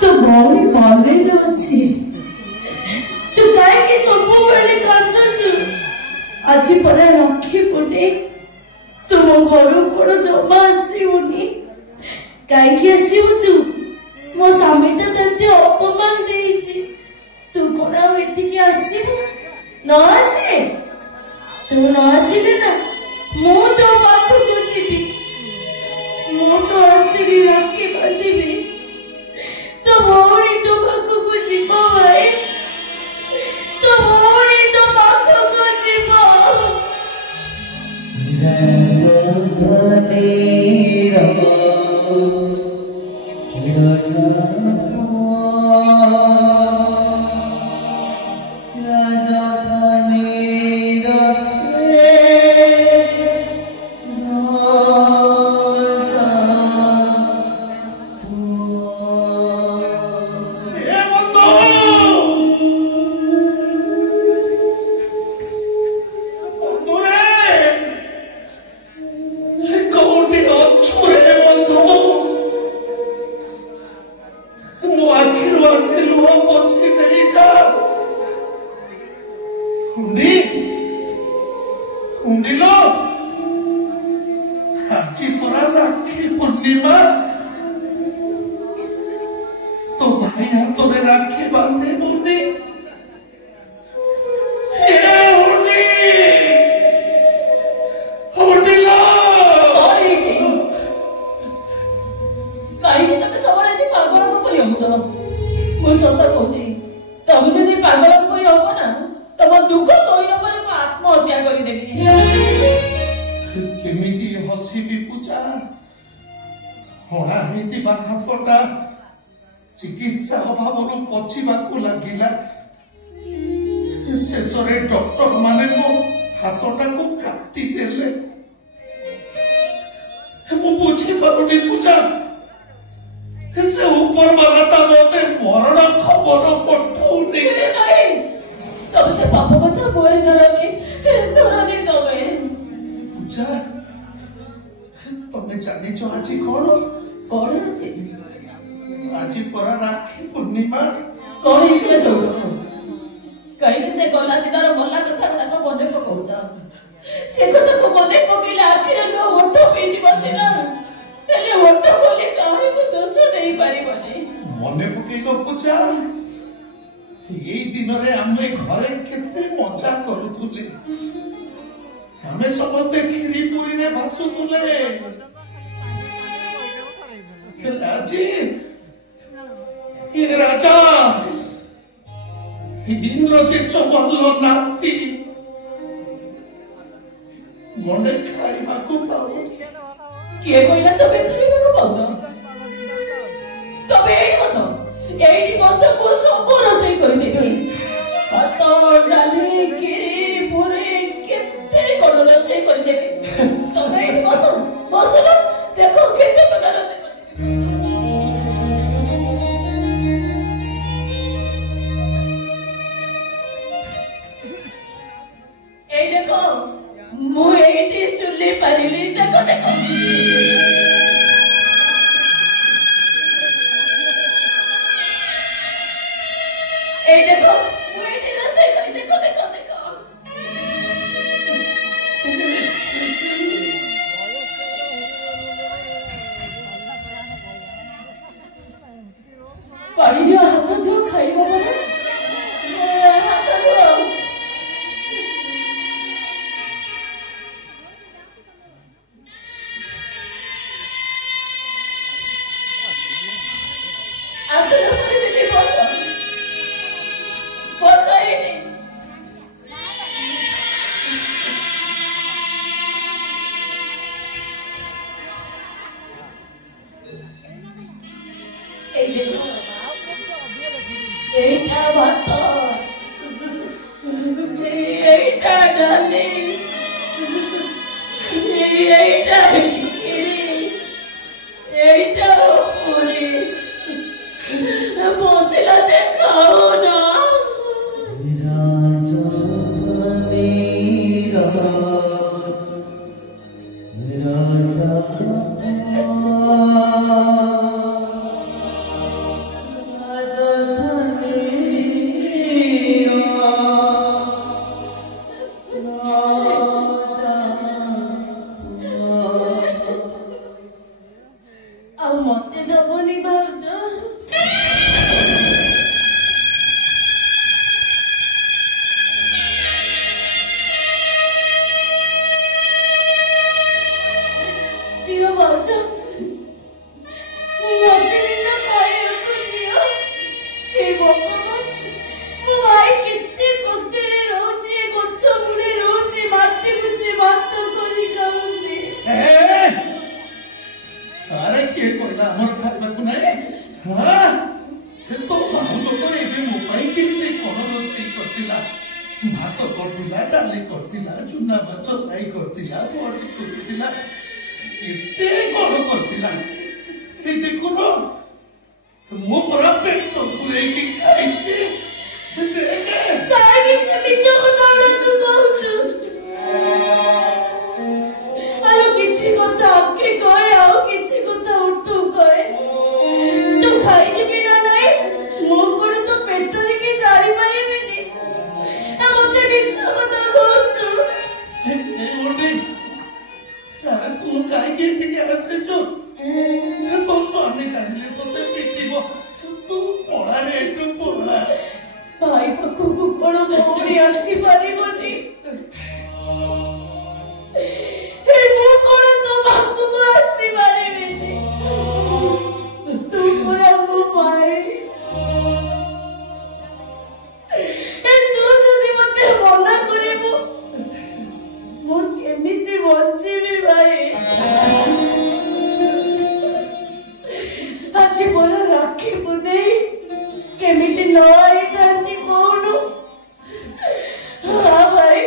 तो भौणी मने अच्छी तू कहीं सब बेले कांदुचु आज पर राखी पुटे तुम घर कोड़ जमा आसुनी कहीं आसबु तू मो स्वामी तो ते अपमान देइछि तू कौन आठिक आसबु न आसे तू न आसिले ना मु तो पाखक जीवी मु तो आर्थिक राखी बांधि तो भौणी तो पाखक जीव भाई तो भौणी तो पाखक जीव चिकित्सा अभाव पचिबा लगिला शेषरे डॉक्टर माने मो हाथटा को काटी देले मु बुझी पारुनी पूजा से ऊपर वालाटा मते मरण खबर पठौनी नहीं तब से पाप कथा बोरे धरनी तबे पूजा तमे जानि छ आज कोन अछि आज परा राखी पूर्णिमा कहीं के से गला दिनार भला कथा गुड़ाक मने पकाउछ से कथा को मने पकेला आखिर लो होठ पीजी बसिना हेले होठ बोले काहे को दोष देई पारिबनी मने पकेलो पूजा एई दिन रे आमे घरे केते मजा करूथुले आमे समस्त खीरी पूरी रे भासुथुले लाजी ये राजा इंद्रजित चमल्ल नाती गंडे खाइबा को पाओ किए कहला तबे खाइबा को पाओ तबे एई बस को सब रोसई करि देबी भात डाली खीरी पूरी केते कोन रोसई करि देबी तबे एई बसलो देखो केते प्रकार मुझे चुल्ली पारिली देखो देखो ए देखो मुझे रसोई करी देखो देखो देखो पारी दियो हाथ दियो खाइबो बोले हाथ दियो मत दबोनी भाउज दियो भाउज मत दिन खाइବାକୁ दियो हे भगवान ମୋ ଭାଇ କେତେ କଷ୍ଟରେ ରହୁଛି ଏ ଗଛ ମୂଳେ ରହୁଛି ମାଟିକୁ ସେ ଭାତ କରି ଖାଉଛି ଆରେ କିଏ କହିଲା ଆମର ଖାଇବାକୁ ନାହିଁ ତ ଭାଉଜ ତ ଏବେ ମୋ ପାଇଁ କେତେ କଣ ରୋଷେଇ କରିଥିଲା ଭାତ କରିଥିଲା ଡାଲି କରିଥିଲା ଚୁନା ମାଛ ଫ୍ରାଇ କରିଥିଲା ବଡି ଛୁଟିଥିଲା କେତେ କଣ କରିଥିଲା ଏ ଦେଖୁନ ମୋ ପରା ପେଟ ପୁରେଇକି ଖାଇଛି କାହିଁକି ସେ ମିଛ କଥା ତୁ କହୁଛୁ ଆଲୋ କିଛି କଥା ଆକେ କହେ ଆଉ କିଛି କଥା ଉଠୁ କହେ ତୁ ଖାଇଛୁ କି ନା ନାଇଁ ମୁଁ କଣ ତୋ ପେଟ ଦେଖି ଜାଣିପାରିବିନି ମତେ ମିଛ କଥା କହୁଛୁ ଆରେ ତୁ କାହିଁକି ଏଠିକି ଆସିଛୁ ତୋ ସ୍ୱାମୀ ଜାଣିଲେ ତୋତେ ପିଟିବ ତୁ ପଳାରେ ଏଠୁ ପଳା ଭାଇ ପାଖକୁ କଣ ଭଉଣୀ ଆସିପାରିବନି ମୁଁ କଣ ତୋ ପାଖକୁ ଆସିପାରିବିନି ତୁ ପରା ମୋ ଭାଇ ତୁ ଯଦି ମତେ ମନା କରିବୁ ମୁଁ କେମିତି ବଞ୍ଚିବି ଭାଇ ଆଜି ମୋର ରାକ୍ଷୀ ପୂର୍ଣ୍ଣେଇ କେମିତି ନ ହେଇଥାନ୍ତି କହୁନୁ ହଁ ଭାଇ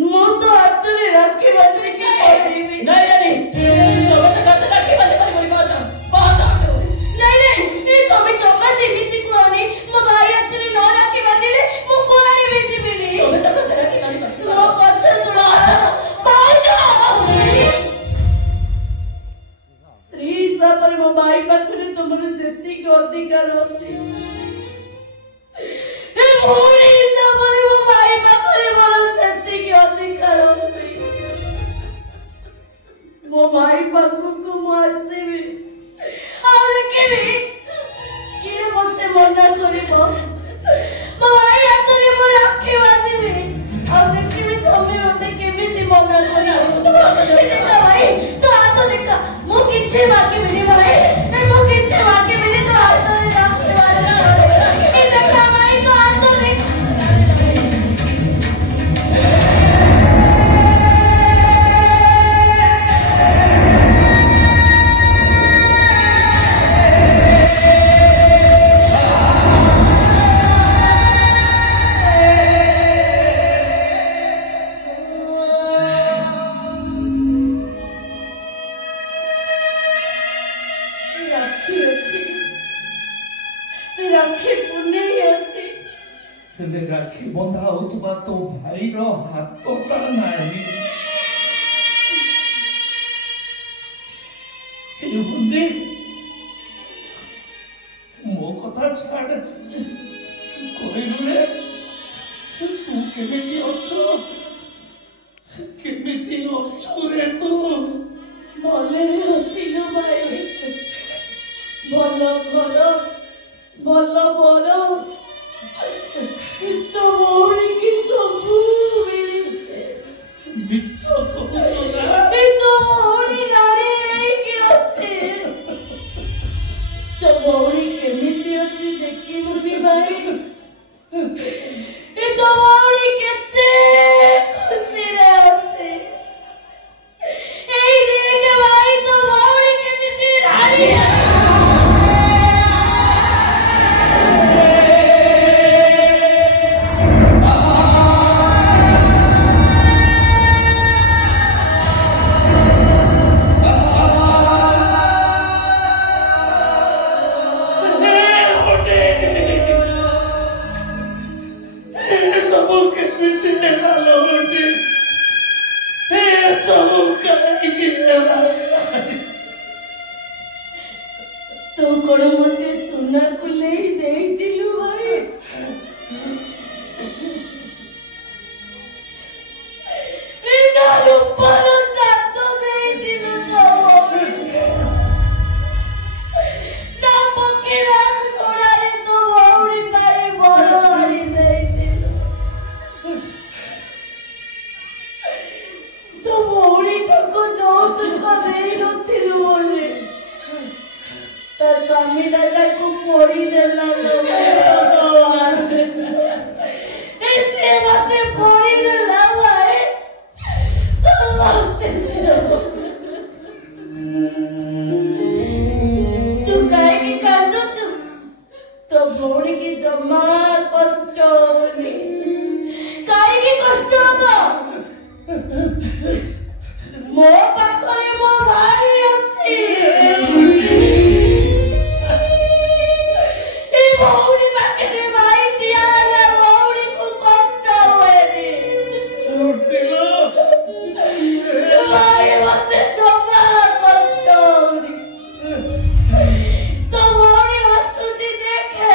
ମୁଁ ତ ହାତରେ ରାକ୍ଷୀ ବାନ୍ଧିକି ପଳେଇବି ନାଇଁ ତମେ ଜମା ସେମିତି କୁହନି ମୋ ଭାଇ ହାତରେ ନ ରାକ୍ଷୀ ବାନ୍ଧିଲେ ମୁଁ କୁଆଡେ ବି ଯିବିନି ମୋ କଥା ଶୁଣ ସ୍ତ୍ରୀ ହିସାବରେ ମୋ ଭାଇ ପାଖରେ ତମର ଯେତିକି ଅଧିକାର ଅଛି ଭଉଣୀ ହିସାବରେ ମୋ ଭାଇ ପାଖରେ ମୋର ସେତିକି ଅଧିକାର ଅଛି ମୋ ଭାଇ ପାଖକୁ ମୁଁ ଆସିବି ଆଉ ଦେଖିବି କିଏ ମତେ ମନା କରିବ ମୋ ଭାଇ ହାତରେ ମୁଁ ରାକ୍ଷୀ ବାନ୍ଧିବି ଆଉ ଦେଖିବି ତମେ ମତେ କେମିତି ମନା କରିବ ଦେଖା ଭାଇ ତୋ ହାତ ଦେଖା ମୁଁ କିଛି ମାଗିବିନି ଭାଇ ମୁଁ କିଛି ମାଗିବିନି ତୋ ହାତରେ ରାକ୍ଷୀ ବାନ୍ଧିବି ଦେଖା ଭାଇ ତୋ ହାତ ଦେଖା ରାକ୍ଷୀ ପୂର୍ଣ୍ଣେଇ ଅଛି ହେଲେ ରାକ୍ଷୀ ବନ୍ଧା ହଉଥିବା ତୋ ଭାଇର ହାତଟା ନାହିଁ ବୁନ୍ଦି ମୋ କଥା ଛାଡ କହିଲୁ ରେ ତୁ କେମିତି ଅଛୁ ରେ ତୁ ଭଲରେ ଅଛି ଲୋ ଭାଇ ଭଲ ଘର ଭଲ ବର ତୋ ଭଉଣୀକି ସବୁ ମିଳିছে ମିଛ କହୁଛ ନା ତୋ ଭଉଣୀ ନାରୀ ହେଇକି ଅଛି ତୋ ଭଉଣୀ କେମିତି ଅଛି ଦେଖିବୁନି ଭାଇ ତୋ ଭଉଣୀ କେତେ ଖୁସିରେ ଅଛି ଏଇ ଦେଖ ଭାଇ ତୋ ଭଉଣୀ କେମିତି ରାଣୀ तू कौन मते सुना कुले दे दिलु भाई इना रूपार जातो दे दिलु तो ସ୍ୱାମୀଟା ତାକୁ ପୋଡ଼ିଦେଲା ଭଗବାନ। ସେ ମତେ ପୋଡ଼ିଦେଲା ଭାଇ। ତୁ କାହିଁକି କାନ୍ଦୁଛୁ? ତୋ ଭଉଣୀକି ଜମା କଷ୍ଟ ହଉନି। କାହିଁକି କଷ୍ଟ ହବ? ମୋ ପାଖରେ ମୋ ଭାଇ ଅଛି। ଏ ଭଉଣୀ ପାଖରେ ଭାଇ ଠିଆ ହେଲା, ଭଉଣୀକୁ କଷ୍ଟ ହୁଏନି। ଭାଇ ମତେ ଜମା କଷ୍ଟ ହଉନି। ତୋ ଭଉଣୀ ହସୁଛି ଦେଖେ।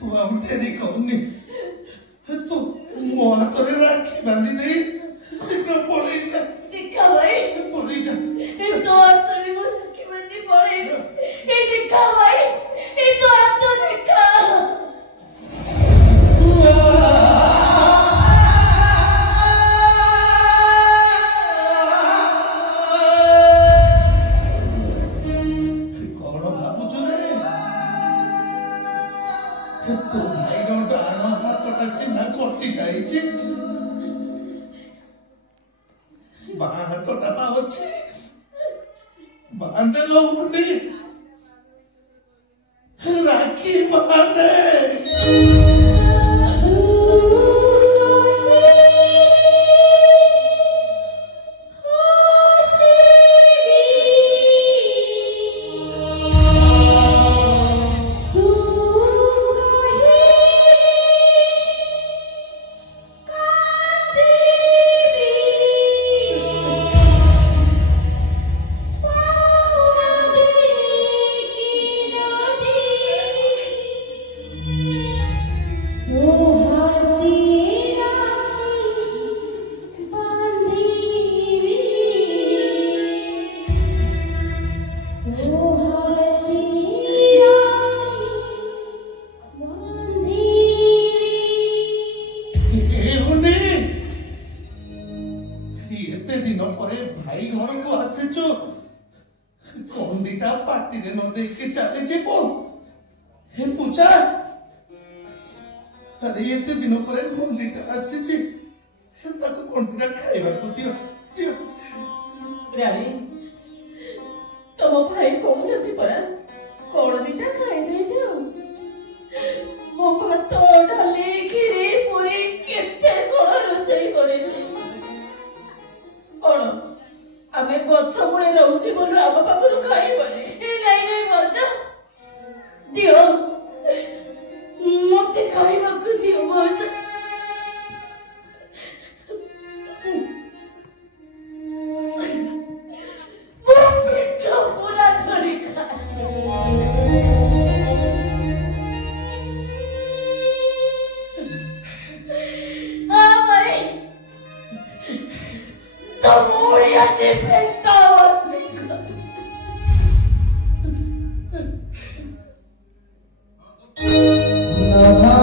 तू हम तेरी कौनी तू मुँह हाथरे राखी बांधी दे शीघ्र पळेई जा। देखा भाई पळेई जा। ए तो हाथरे मुँह राखी बांधी पळेई। ए देखा भाई ए तो हाथ देखा। कौन भाबुछु रे? तो भाई डाण हाथटा सिना कटि जाइछि, बाँ हाथटा पा अछि। बांधे लो मुंडी, राखी बांधे। भाई घर को आसीचु कंडीटा पार्टी रे न देके चले जेबो। हे पूजा अरे एते दिन परे कंडीटा आसीची, ताको कंडीटा खाइबा को दियो दियो। रानी तम भाई कहउछथि परा कंडीटा खाइ दे जाओ। मो भात डाली खीरी पूरी केते कोन रोचई करे कोन आमे गछ मुळे रहउछि बोलु आम पाखरु खाइबनी। नाही नाही मौजा दियो मते खाइबा को दियो मौजा। वो पिठो पूरा करी खाए। हाँ भाई तो मुड़िया जी पेटा और निकल। Oh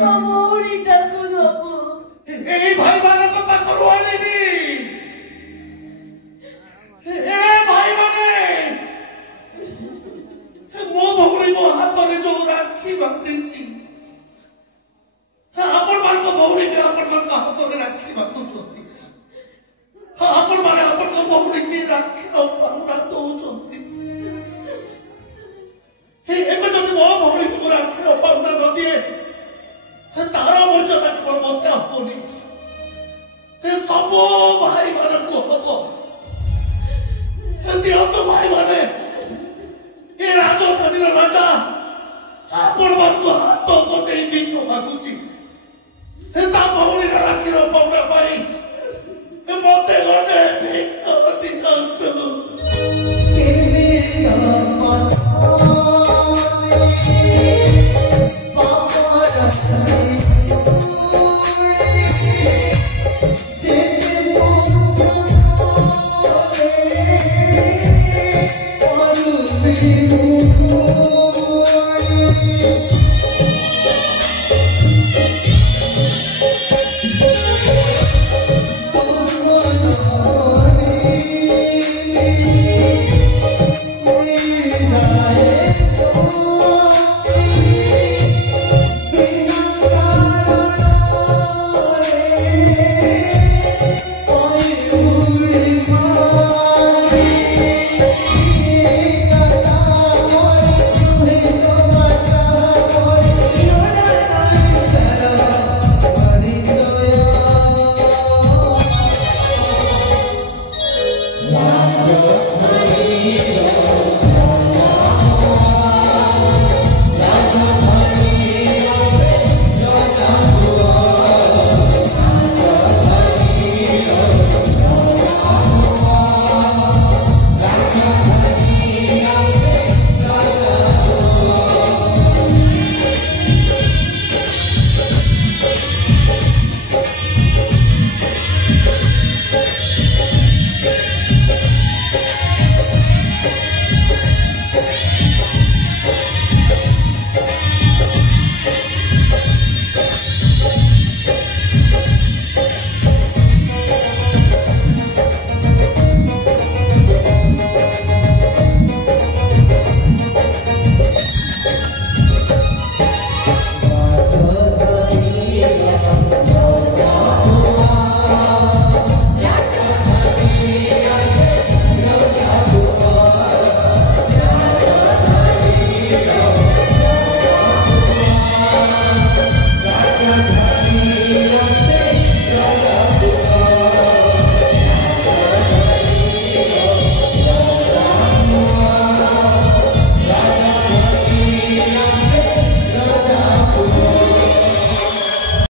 तो ଭଉଣୀଟାକୁ ଦବୁ। ଏଇ ଭାଇମାନଙ୍କ ପାଖରୁ ଆଣିବି। ଏ ଭାଇମାନେ ମୋ ଭଉଣୀ ମୋ ହାତରେ ଯୋଉ ରାକ୍ଷୀ ବାନ୍ଧିଛି ଆପଣମାନଙ୍କ ଭଉଣୀ ବି ଆପଣମାନଙ୍କ ହାତରେ ରାକ୍ଷୀ ବାନ୍ଧୁଛନ୍ତି। ଆପଣମାନେ ଆପଣଙ୍କ ଭଉଣୀକି ରାକ୍ଷୀର ପାଉଣା ଦଉଛନ୍ତି। ଏବେ ଯଦି ମୋ ଭଉଣୀକୁ ମୁଁ ରାକ୍ଷୀର ପାଉଣା ନ ଦିଏ ତାର ମର୍ଯ୍ୟାଦା କେବଳ ମତେ ହବନି, ସବୁ ଭାଇମାନଙ୍କୁ ହବ। ଦିଅନ୍ତୁ ଭାଇମାନେ, ଏ ରାଜଧାନୀର ରାଜା ଆପଣମାନଙ୍କୁ ହାତ ପତେଇ ଭିକ ମାଗୁଛି। ତା ଭଉଣୀର ରାକ୍ଷୀର ପାଉଣା ପାଇଁ ମତେ ଗୋଟେ ଭିକ ଦିଅନ୍ତୁ। Papa,